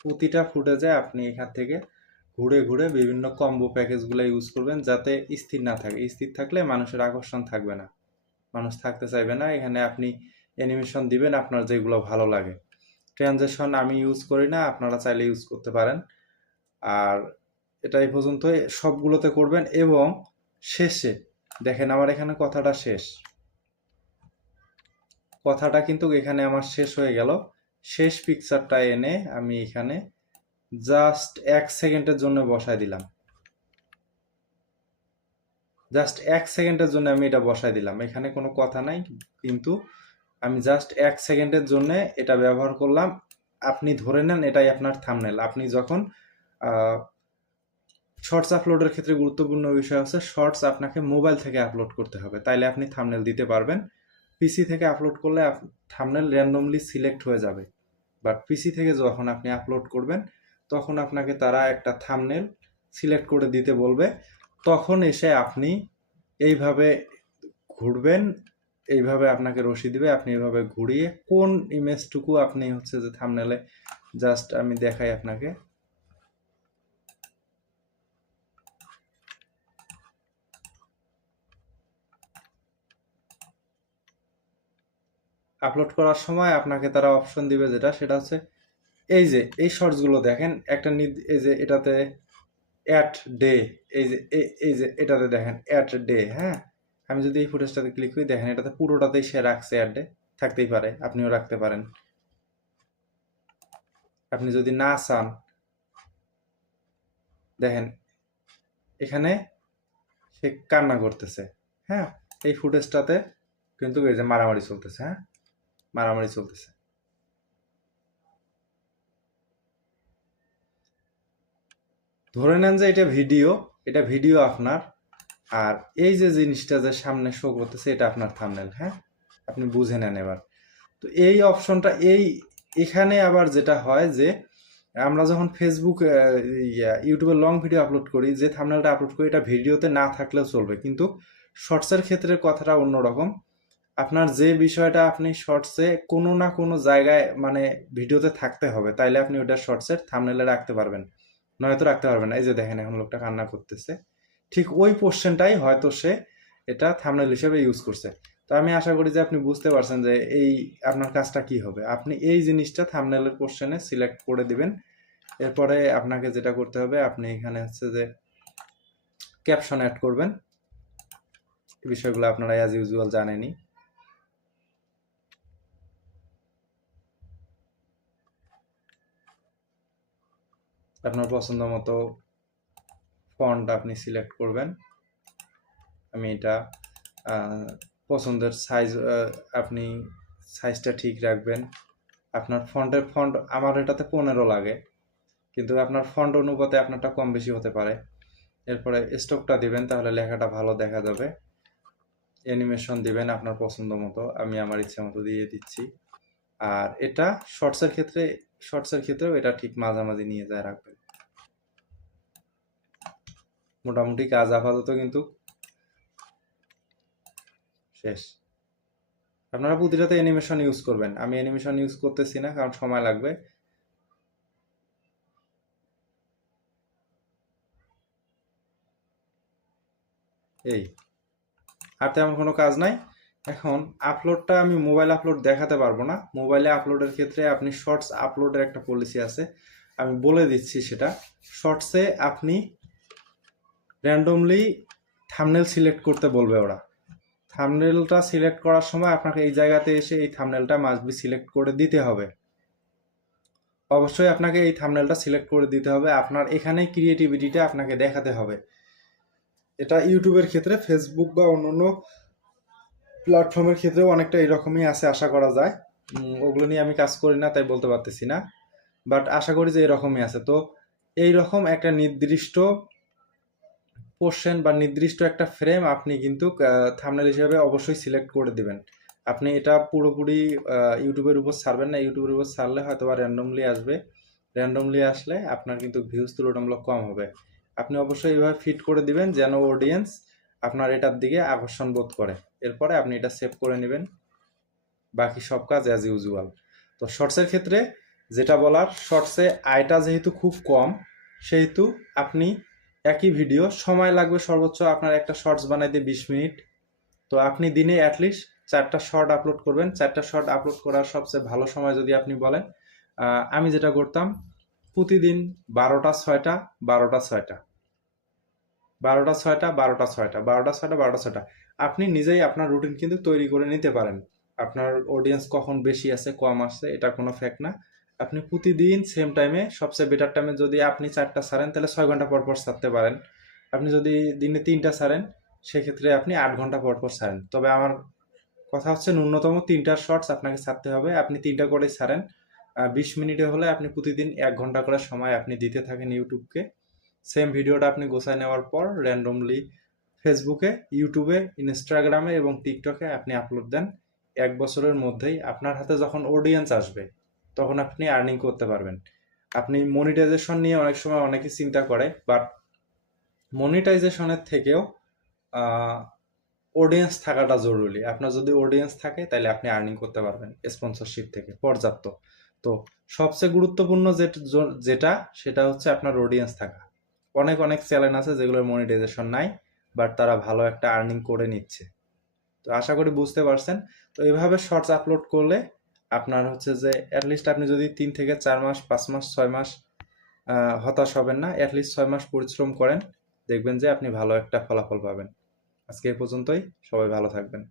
প্রতিটা ফুটেজে আপনি এখান থেকে ঘুরে ঘুরে বিভিন্ন কম্বো প্যাকেজগুলো ইউজ করবেন, যাতে স্থির না থাকে। স্থির থাকলে মানুষের আকর্ষণ থাকবে না, মানুষ থাকতে চাইবে না। এখানে আপনি অ্যানিমেশন দিবেন আপনার যেগুলো ভালো লাগে। ট্রানজেকশন আমি ইউজ করি না, আপনারা চাইলে ইউজ করতে পারেন। আর এটা এই পর্যন্ত সবগুলোতে করবেন। এবং শেষে দেখেন আমার এখানে কথাটা শেষ, কথাটা কিন্তু এখানে আমার শেষ হয়ে গেল। শেষ পিকচারটা এনে আমি এখানে জাস্ট 1 সেকেন্ডের জন্য বসাই দিলাম, জাস্ট 1 সেকেন্ডের জন্য আমি এটা বসাই দিলাম। এখানে কোনো কথা নাই, কিন্তু আমি জাস্ট 1 সেকেন্ডের জন্য এটা ব্যবহার করলাম। আপনি ধরে নেন এটাই আপনার থাম্বনেল। আপনি যখন শর্টস আপলোডের ক্ষেত্রে গুরুত্বপূর্ণ বিষয় হচ্ছে শর্টস আপনাকে মোবাইল থেকে আপলোড করতে হবে, তাইলে আপনি থাম্বনেল দিতে পারবেন। পিসি থেকে আপলোড করলে থাম্বনেল র্যান্ডমলি সিলেক্ট হয়ে যাবে। বাট পিসি থেকে যখন আপনি আপলোড করবেন তখন আপনাকে তারা একটা থাম্বনেল সিলেক্ট করে দিতে বলবে। তখন এসে আপনি এইভাবে ঘুরবেন, এইভাবে আপনাকে রশি দিবে, আপনি এইভাবে ঘুরিয়ে কোন ইমেজটুকু আপনি হচ্ছে যে থাম্বনেলে, জাস্ট আমি দেখাই আপনাকে। আপলোড করার সময় আপনাকে তারা অপশন দিবে যেটা, সেটা হচ্ছে এই যে এই শর্টসগুলো দেখেন একটা এই যে এটাতে অ্যাট ডে, এই যে এটাতে দেখেন অ্যাট ডে। হ্যাঁ, আমি যদি এই ফুটেজটাতে ক্লিক করি দেখেন এটাতে পুরোটাতেই সে রাখছে অ্যাট ডে। থাকতেই পারে, আপনিও রাখতে পারেন। আপনি যদি না চান, দেখেন এখানে সে কান্না করতেছে। হ্যাঁ, এই ফুটেজটাতে কিন্তু এই যে মারামারি চলতেছে। হ্যাঁ, মারামারি চলতেছে। ধরে নেন যে এটা ভিডিও, এটা ভিডিও আপনার, আর এই যে জিনিসটা যে সামনে শো করতেছে এটা আপনার থাম্বনেল। হ্যাঁ, আপনি বুঝে নেন এবার। তো এই অপশনটা এখানে আবার যেটা হয় যে আমরা যখন ফেসবুক ইউটিউবে লং ভিডিও আপলোড করি, যে থাম্বনেলটা আপলোড করি এটা ভিডিওতে না থাকলেও চলবে, কিন্তু শর্টসের ক্ষেত্রে কথাটা অন্যরকম। আপনার যে বিষয়টা আপনি শর্টসে কোনো না কোনো জায়গায় মানে ভিডিওতে থাকতে হবে, তাইলে আপনি ওটা শর্টসের থাম্বনেলে রাখতে পারবেন, নয়তো রাখতে পারবেন না। এই যে দেখেন এখন লোকটা কান্না করতেছে, ঠিক ওই পোর্শনটাই হয়তো সে এটা থাম্বনেল হিসেবে ইউজ করছে। তো আমি আশা করি যে আপনি বুঝতে পারছেন যে এই আপনার কাজটা কি হবে। আপনি এই জিনিসটা থাম্বনেলের পোর্শনে সিলেক্ট করে দিবেন। এরপরে আপনাকে যেটা করতে হবে, আপনি এখানে হচ্ছে যে ক্যাপশন অ্যাড করবেন। এই বিষয়গুলো আপনারা অ্যাজ ইউজুয়াল জানেনই। আপনার পছন্দ মতো ফন্ট আপনি সিলেক্ট করবেন। আমি এটা পছন্দের সাইজ, আপনি সাইজটা ঠিক রাখবেন। আপনার ফন্ট আমার এটাতে 15 লাগে, কিন্তু আপনার ফন্ট অনুপাতে আপনারটা কম বেশি হতে পারে। এরপরে স্টকটা দিবেন, তাহলে লেখাটা ভালো দেখা যাবে। অ্যানিমেশন দিবেন আপনার পছন্দ মতো, আমি আমার ইচ্ছা মতো দিয়ে দিচ্ছি। আর এটা শর্টসের ক্ষেত্রেও এটা ঠিক মাঝামাঝি নিয়ে যায় রাখবেন। মোটামুটি কাজ আপাতত কিন্তু শেষ। আপনারা প্রতিটাতে অ্যানিমেশন ইউজ করবেন, আমি অ্যানিমেশন ইউজ করতেছি না কারণ সময় লাগবে। এই আর তেমন কোনো কাজ নাই। এখন আপলোডটা আমি মোবাইল আপলোড দেখাতে পারবো না। মোবাইলে আপলোডের ক্ষেত্রে আপনি শর্টস আপলোডের একটা পলিসি আছে, আমি বলে দিচ্ছি সেটা। শর্টসে আপনি র্যান্ডমলি থাম্বনেল সিলেক্ট করতে বলবে ওরা। থাম্বনেলটা সিলেক্ট করার সময় আপনাকে এই জায়গাতে এসে এই থাম্বনেলটা মাস্ট বি সিলেক্ট করে দিতে হবে। অবশ্যই আপনাকে এই থাম্বনেলটা সিলেক্ট করে দিতে হবে। আপনার এখানেই ক্রিয়েটিভিটিটা আপনাকে দেখাতে হবে। এটা ইউটিউবের ক্ষেত্রে, ফেসবুক বা অন্যান্য প্ল্যাটফর্মের ক্ষেত্রেও অনেকটা এরকমই আছে আশা করা যায়। ওগুলো নিয়ে আমি কাজ করি না তাই বলতে পারতেছি না, বাট আশা করি যে এরকমই আছে। তো এইরকম একটা নির্দিষ্ট পোর্শন বা নির্দিষ্ট একটা ফ্রেম আপনি কিন্তু থাম্বনেল হিসেবে অবশ্যই সিলেক্ট করে দিবেন। আপনি এটা পুরোপুরি ইউটিউবের উপর ছাড়বেন না। ইউটিউবের উপর ছাড়লে হয়তো বা র্যান্ডমলি আসবে, র্যান্ডমলি আসলে আপনার কিন্তু ভিউজ তুলনামূলক কম হবে। আপনি অবশ্যই এইভাবে ফিট করে দিবেন যেন অডিয়েন্স আপনার এটার দিকে আকর্ষণ বোধ করে। এরপরে আপনি এটা সেভ করে নেবেন। বাকি সব কাজ অ্যাজ ইউজুয়াল। তো শর্টসের ক্ষেত্রে যেটা বলার, শর্টসে আয়টা যেহেতু খুব কম, সেহেতু আপনি একই ভিডিও সময় লাগবে সর্বোচ্চ আপনার একটা শর্টস বানাইতে 20 মিনিট। তো আপনি দিনে অ্যাটলিস্ট 4টা শর্ট আপলোড করবেন। 4টা শর্ট আপলোড করার সবচেয়ে ভালো সময় যদি আপনি বলেন, আমি যেটা করতাম প্রতিদিন 12টা 6টা 12টা 6টা 12টা 6টা 12টা 6টা 12টা 6টা 12টা 6টা আপনি নিজেই আপনার রুটিন কিন্তু তৈরি করে নিতে পারেন। আপনার অডিয়েন্স কখন বেশি আছে কম আসছে এটা কোনো ফ্যাক্ট না। আপনি প্রতিদিন সেম টাইমে সবচেয়ে বেটার টাইমে যদি আপনি 4টা ছাড়েন তাহলে 6 ঘন্টা পর পর ছাড়তে পারেন। আপনি যদি দিনে 3টা ছাড়েন সেক্ষেত্রে আপনি 8 ঘন্টা পর পর ছাড়েন। তবে আমার কথা হচ্ছে ন্যূনতম 3টা শর্টস আপনাকে ছাড়তে হবে। আপনি 3টা করে ছাড়েন, 20 মিনিটে হলে আপনি প্রতিদিন 1 ঘন্টা করে সময় আপনি দিতে থাকেন ইউটিউবকে। সেম ভিডিওটা আপনি গোছায় নেওয়ার পর র্যান্ডমলি ফেসবুকে, ইউটিউবে, ইনস্টাগ্রামে এবং টিকটকে আপনি আপলোড দেন। 1 বছরের মধ্যেই আপনার হাতে যখন অডিয়েন্স আসবে তখন আপনি আর্নিং করতে পারবেন। আপনি মনিটাইজেশন নিয়ে অনেক সময় অনেকে চিন্তা করে, বাট মনিটাইজেশনের থেকেও অডিয়েন্স থাকাটা জরুরি। আপনার যদি অডিয়েন্স থাকে তাহলে আপনি আর্নিং করতে পারবেন স্পন্সরশিপ থেকে পর্যাপ্ত। তো সবচেয়ে গুরুত্বপূর্ণ যেটা সেটা হচ্ছে আপনার অডিয়েন্স থাকা। অনেক অনেক চ্যানেল আছে যেগুলোর মনিটাইজেশন নাই, বাট তারা ভালো একটা আর্নিং করে নিচ্ছে। তো আশা করি বুঝতে পারছেন। তো এইভাবে শর্টস আপলোড করলে আপনার হচ্ছে যে অ্যাটলিস্ট আপনি যদি 3 থেকে 4 মাস 5 মাস 6 মাস হতাশ হবেন না। অ্যাটলিস্ট 6 মাস পরিশ্রম করেন, দেখবেন যে আপনি ভালো একটা ফলাফল পাবেন। আজকে এই পর্যন্তই। সবাই ভালো থাকবেন।